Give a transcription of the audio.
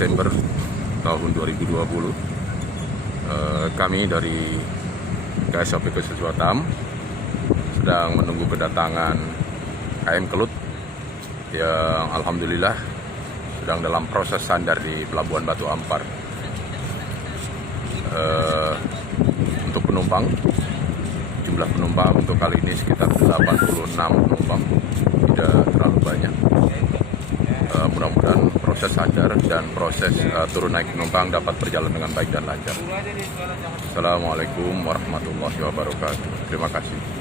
Desember tahun 2020. Kami dari KSOP Khusus Batam sedang menunggu kedatangan KM Kelut yang alhamdulillah sedang dalam proses sandar di Pelabuhan Batu Ampar. Untuk penumpang, jumlah penumpang untuk kali ini sekitar 86 penumpang, tidak terlalu banyak. Mudah-mudahan proses sandar dan proses turun naik penumpang dapat berjalan dengan baik dan lancar. Assalamualaikum warahmatullahi wabarakatuh. Terima kasih.